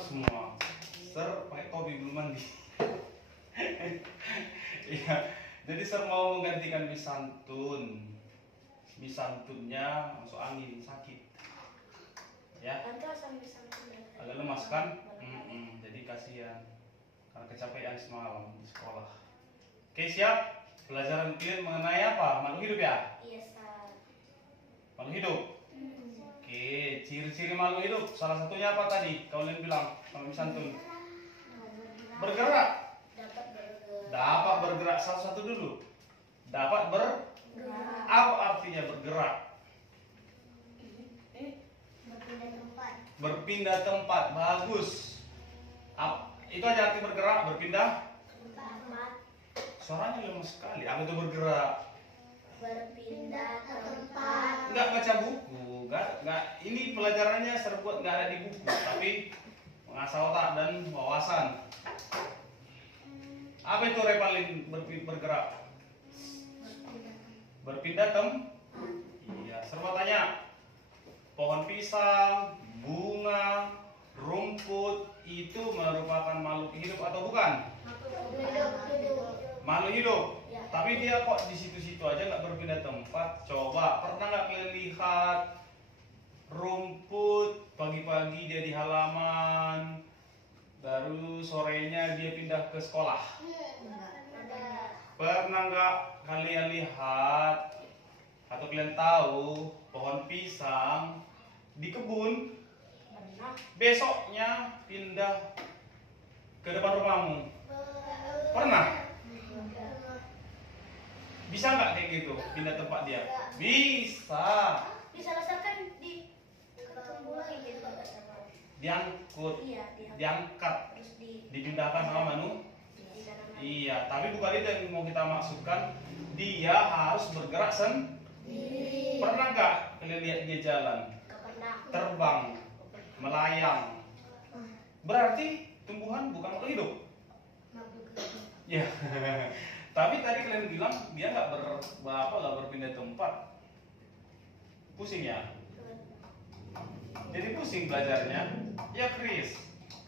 semua. Pakai topi belum mandi. Iya. Jadi mau menggantikan misantun. Misantunnya masuk angin, sakit. Ya. Agak lemas kan? Jadi kasihan karena kecapean semalam di sekolah. Oke, siap? Pelajaran kalian mengenai apa? Makhluk hidup ya? Iya, Ustaz. Makhluk hidup? Oke, ciri-ciri makhluk hidup. Salah satunya apa tadi? Kalian bilang, kalau misantun. Bergerak. Dapat bergerak. Satu-satu dulu. Dapat bergerak. Apa artinya bergerak? Berpindah tempat. Berpindah tempat. Bagus. Itu aja arti bergerak, berpindah. Tempat. Suaranya lemas sekali. Apa itu bergerak? Berpindah tempat. Enggak baca buku. Enggak. Ini pelajarannya serbuat enggak ada di buku, tapi mengasah otak dan wawasan. Apa itu Revalin bergerak? Berpindah Iya, serba tanya. Pohon pisang, bunga, rumput itu merupakan makhluk hidup atau bukan? Makhluk hidup. Ya. Tapi dia kok di situ-situ aja nggak berpindah tempat. Coba pernah nggak kalian lihat rumput pagi-pagi dia di halaman, baru sorenya dia pindah ke sekolah? Pernah nggak kalian lihat atau kalian tahu pohon pisang di kebun besoknya pindah ke depan rumahmu? Pernah? Bisa nggak kayak gitu pindah tempat dia? Bisa. Disalahkan di ketemu lagi jadi nggak sama. Diangkut, Iya, diangkat, terus dipindahkan sama manu. di kanan. Iya, tapi bukan itu yang mau kita maksudkan. Dia harus bergerak sendiri. Pernah nggak kalian lihat dia jalan? Nggak pernah. Terbang, melayang. Berarti tumbuhan bukan makhluk hidup. Ya. Tapi tadi kalian bilang dia nggak berpindah tempat. Pusing ya? Jadi pusing belajarnya. Ya, Chris,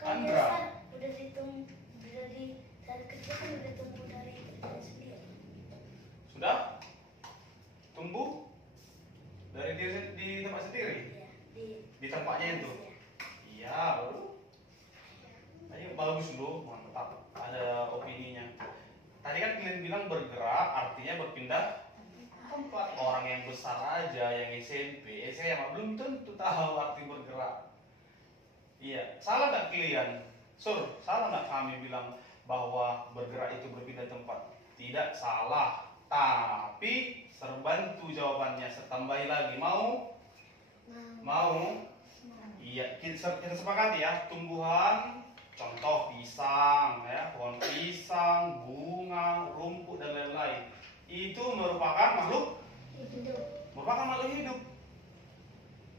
Andra. Udah dihitung dari kecil kan udah tumbuh dari sendiri. Sudah? Tumbuh dari di tempat sendiri? Iya, Di tempatnya itu? Iya, baru. Ayo, bagus loh, mantap. Ada opininya. Tadi kan kalian bilang bergerak, artinya berpindah tempat. Orang yang besar aja, yang SMP, SMA belum tentu tahu arti bergerak. Iya, salah nggak kalian? Salah nggak kami bilang bahwa bergerak itu berpindah tempat? Tidak salah, tapi serbantu jawabannya. Setambahi lagi, mau? Iya, kita sepakati ya. Tumbuhan, contoh pisang, ya, pohon pisang, bunga, rumput dan lain-lain. Itu merupakan makhluk hidup.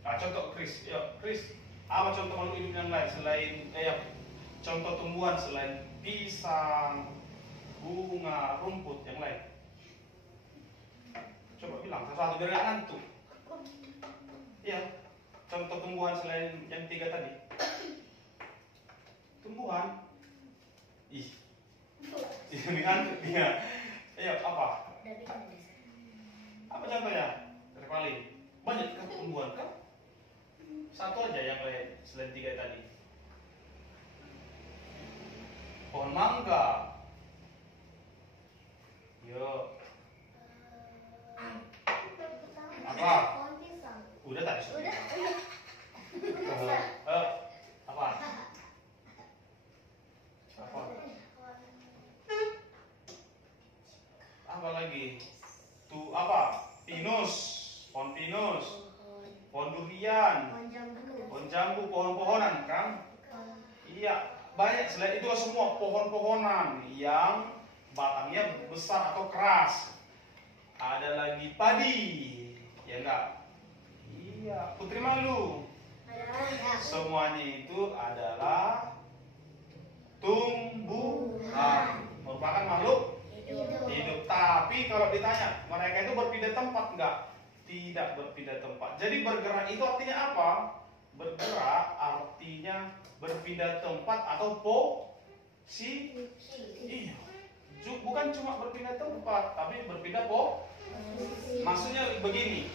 Nah, contoh Chris, ya Chris, apa contoh makhluk hidup yang lain selain contoh tumbuhan selain pisang, bunga, rumput yang lain? Coba bilang satu-satu biar nggak ngantuk. Iya, contoh tumbuhan selain yang 3 tadi. Tumbuhan. Ini ngantuk dia. Iya, apa? Apa contohnya? Paling banyak kan tumbuhan kan? Satu aja yang lain selain 3 tadi. Pohon mangga. Yo. Apa? Pohon pisang. Udah tadi sudah. Apa? Apa lagi? Tuh apa? Pinus, pohon pinus, pohon durian, pohon jambu, pohon-pohonan kan? Iya, banyak selain itu semua pohon-pohonan yang batangnya besar atau keras. Ada lagi padi, ya enggak? Iya, Putri malu. Semuanya itu adalah tumbuhan, merupakan makhluk hidup. Tapi kalau ditanya mereka itu berpindah tempat enggak? Tidak berpindah tempat. Jadi bergerak itu artinya apa? Bergerak artinya berpindah tempat atau posisi. Iya. Bukan cuma berpindah tempat, tapi berpindah Maksudnya begini.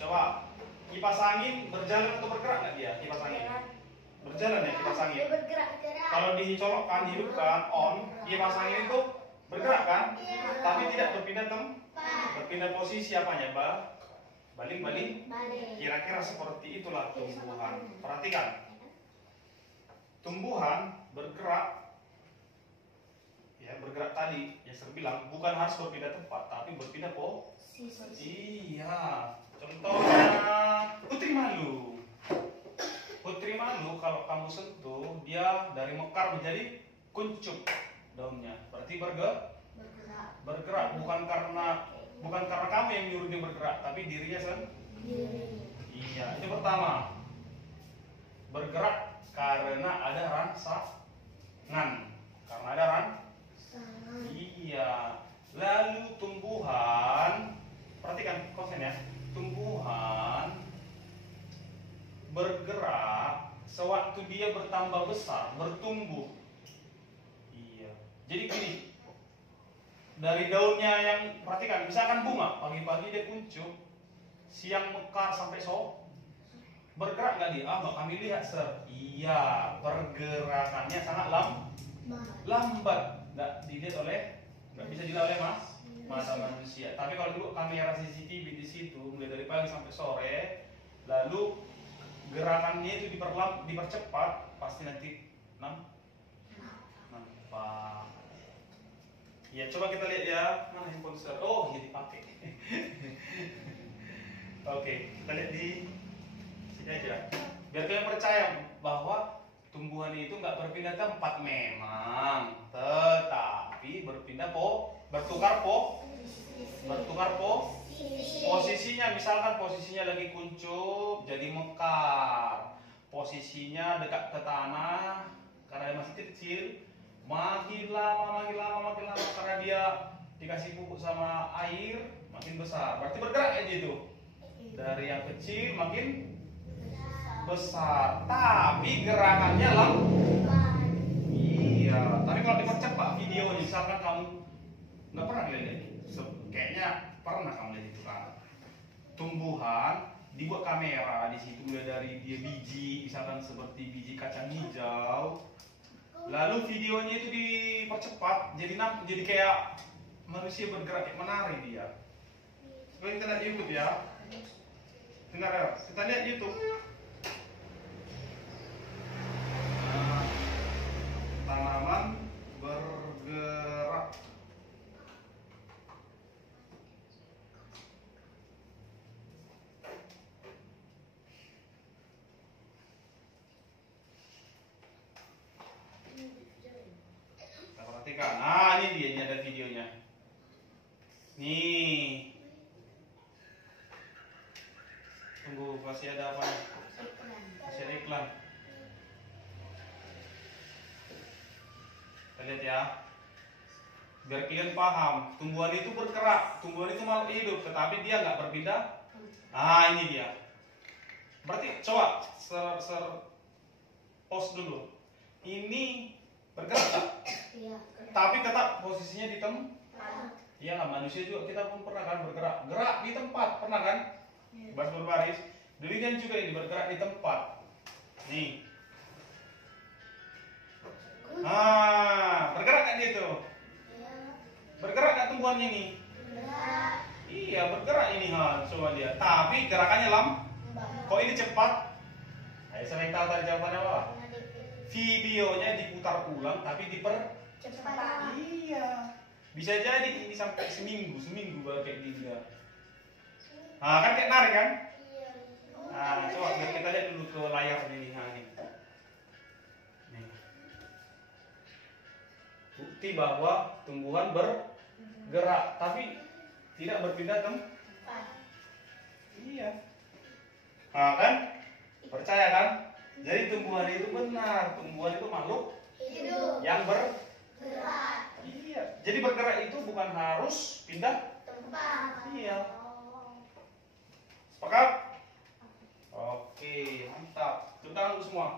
Coba kipas angin berjalan atau bergerak nggak dia? Kipas angin berjalan ya kipas angin. Dia bergerak. Kalau dicolokkan, dihidupkan, on, kipas angin itu bergerak kan? Tapi tidak berpindah berpindah posisi apanya, baling-baling. Kira-kira seperti itulah tumbuhan. Perhatikan, tumbuhan bergerak, ya bergerak tadi yang saya bilang bukan harus berpindah tempat, tapi berpindah Iya. Contohnya putri malu. Putri malu kalau kamu sentuh dia dari mekar menjadi kuncup daunnya. Berarti bergerak bukan karena kamu yang nyuruh dia bergerak, tapi dirinya sendiri. Iya, itu pertama. Bergerak karena ada rangsangan. Karena ada Iya. Lalu tumbuhan, perhatikan konsen ya. Tumbuhan bergerak sewaktu dia bertambah besar, bertumbuh. Iya. Jadi gini, dari daunnya yang perhatikan, misalkan bunga, pagi-pagi dia kuncup, siang mekar sampai bergerak nggak dia? Mbak kami lihat iya, pergerakannya sangat lambat, nggak bisa dilihat oleh mata manusia. Tapi kalau dulu kamera CCTV di situ, mulai dari pagi sampai sore, lalu gerakannya itu dipercepat, pasti nanti nampak. Ya coba kita lihat ya, mana handphone saya? Oh ini dipakai. Oke, kita lihat di sini aja. Biar kalian percaya bahwa tumbuhan itu nggak berpindah tempat memang, tetapi bertukar posisinya. Misalkan posisinya lagi kuncup jadi mekar, posisinya dekat ke tanah karena dia masih kecil, makin lama karena dia dikasih pupuk sama air makin besar, berarti bergerak ya gitu, dari yang kecil makin besar, tapi gerakannya lambat. Iya, tapi kalau dipercepat videonya, misalkan kamu nggak pernah lihat ini, kayaknya pernah kamu lihat itu kan, tumbuhan dibuat kamera di situ mulai dari dia biji, misalkan seperti biji kacang hijau, lalu videonya itu dipercepat, jadi kayak manusia bergerak, kayak menari dia. Coba kita lihat YouTube ya, dengar ya, kita lihat YouTube. Tanaman bergerak. Kita perhatikan. Nah, ini ada videonya. Nih. Tunggu, masih ada apa? Masih ada iklan. Lihat ya, biar kalian paham, tumbuhan itu bergerak, tumbuhan itu makhluk hidup, tetapi dia nggak berpindah. Nah ini dia. Berarti coba pause dulu. Ini bergerak tak? Iya. Tapi tetap posisinya di tempat. Iya nggak, manusia juga kita pun pernah kan bergerak, gerak di tempat, pernah kan? Baris berbaris. Demikian juga ini bergerak di tempat. Nih. Bergerak nggak dia tuh? Bergerak nggak tumbuhannya ini? Iya bergerak ini, coba dia. Tapi gerakannya kok ini cepat? Ayo saya tahu tadi jawabannya apa? Videonya diputar ulang tapi Cepat. Iya. Bisa jadi ini sampai seminggu baru kayak gini ya. Kan kayak nari kan? Coba kita lihat dulu ke layar ini. Bukti bahwa tumbuhan bergerak tapi tidak berpindah tempat. Iya. Kan? Percaya kan? Jadi tumbuhan itu benar, tumbuhan itu makhluk Hidup. yang Bergerak. Iya. Jadi bergerak itu bukan harus pindah Tempat. Iya. Sepakat? Oke, mantap. Tepuk tangan untuk semua.